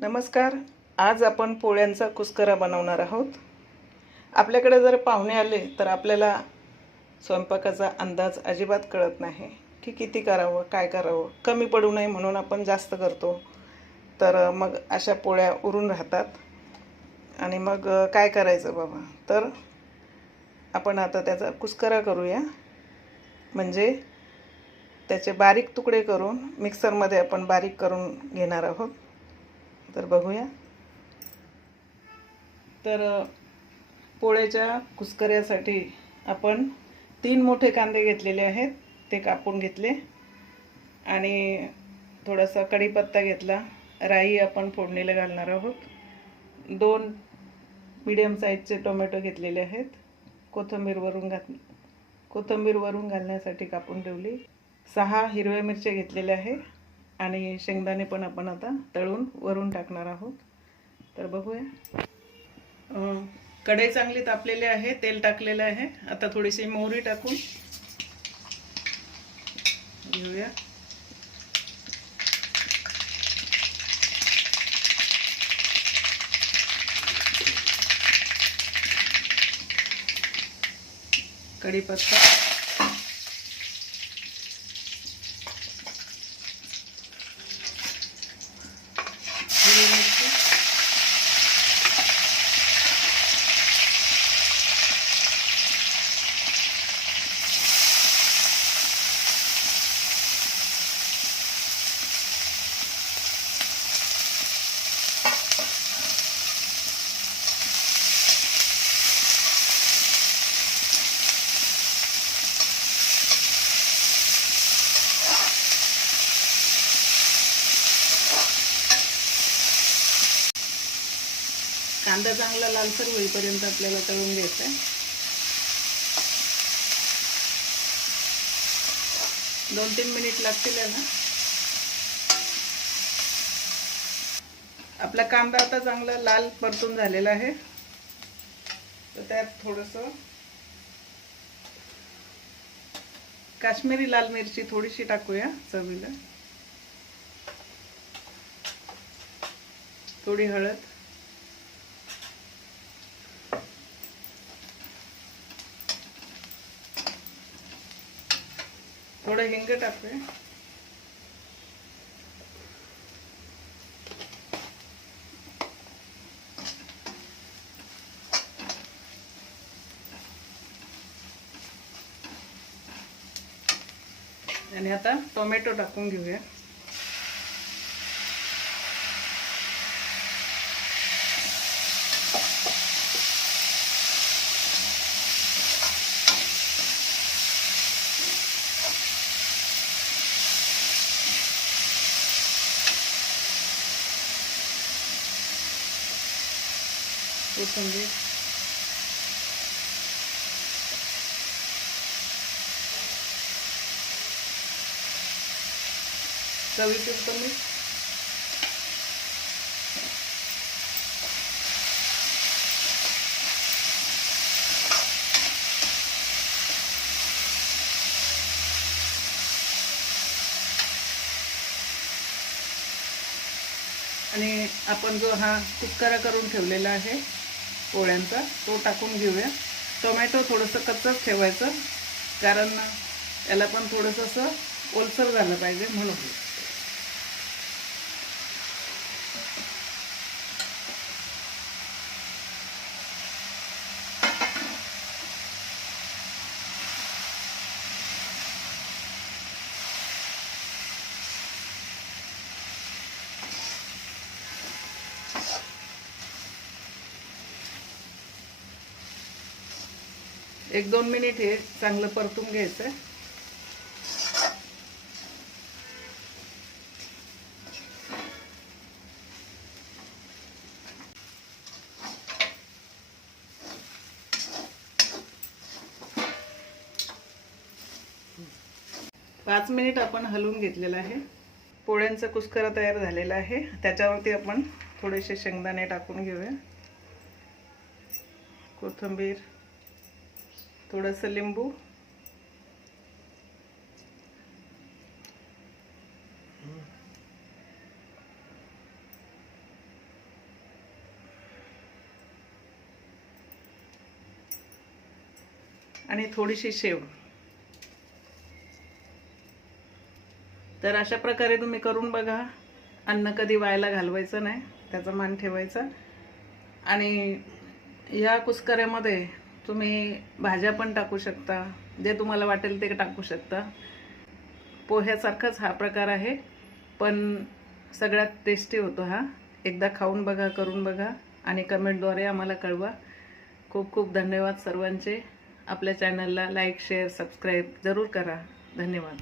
नमस्कार. आज आपण पोळ्यांचा कुस्करा बनवणार आहोत. आपल्याकडे जर पाहुणे आले तर आपल्याला स्वयंपाकाचा अंदाज अजिबात कळत नाही. की किती करावं काय करावं कमी पडू नये म्हणून आपण जास्त करतो. तर मग अशा पोळ्या उरून राहतात. आणि मग काय करायचं बाबा? तर आपण आता त्याचा कुस्करा करूया. म्हणजे त्याचे बारीक तुकडे करून मिक्सरमध्ये आपण बारीक करून घेणार आहोत. तर बघूया. तर पोळ्याच्या कुस्कऱ्यासाठी आपण तीन मोठे कांदे घेतलेले आहेत. ते कापून घेतले. आणि थोडासा कढीपत्ता घेतला. राई आपण फोडणीला घालणार आहोत. दोन मीडियम साईजचे टोमॅटो घेतलेले आहेत. कोथंबीरवरून घात कोथंबीरवरून घालण्यासाठी कापून ठेवली. सहा हिरव्या मिरच्या घेतलेल्या आहे आणि शेंगदाणे पण आपण आता तळून वरून टाकणार आहोत. तर बघूया. कढई चांगली तापलेली आहे तेल टाकलेलं आहे. आता थोडीशी मोहरी टाकून घेऊया. कढीपत्ता हिरवी मिरची कांदा चांगला लालसर होईपर्यंत आपल्याला तळून घ्यायचा आहे. दोन तीन मिनिट लागतील याला. आपला कांदा आता चांगला लाल परतून झालेला आहे. तर त्यात थोडस काश्मीरी लाल मिरची थोडीशी टाकूया चवीला. थोडी हळद. थोडं हिंग टाकूया. आणि आता टोमॅटो टाकून घेऊया. कोथिंबीर चवीपुरतं मीठ आणि आपण जो हा कुस्करा करून ठेवलेला आहे पोळ्यांचा. तो टाकून घेऊया. टोमॅटो थोडंसं कच्चंच ठेवायचं. कारण याला पण थोडंसं असं ओलसर झालं पाहिजे म्हणून. एक दोन मिनिट हे चांगलं परतून घ्यायचं आहे पाच मिनिट आपण हलवून घेतलेलं आहे. पोळ्यांचा कुस्करा तयार झालेला आहे. त्याच्यावरती आपण थोडेसे शेंगदाणे टाकून घेऊया. कोथिंबीर थोडंसं लिंबू. आणि थोडीशी शेव. तर अशा प्रकारे तुम्ही करून बघा. अन्न कधी वायला घालवायचं नाही त्याचा मान ठेवायचा. आणि या कुसकऱ्यामध्ये तुम्ही भाज्या पण टाकू शकता. जे तुम्हाला वाटेल ते टाकू शकता. पोह्यासारखाच हा प्रकार आहे. पण सगळ्यात टेस्टी होतो हा. एकदा खाऊन बघा करून बघा आणि कमेंटद्वारे आम्हाला कळवा. खूप खूप धन्यवाद सर्वांचे. आपल्या चॅनलला लाईक शेअर सबस्क्राईब जरूर करा. धन्यवाद.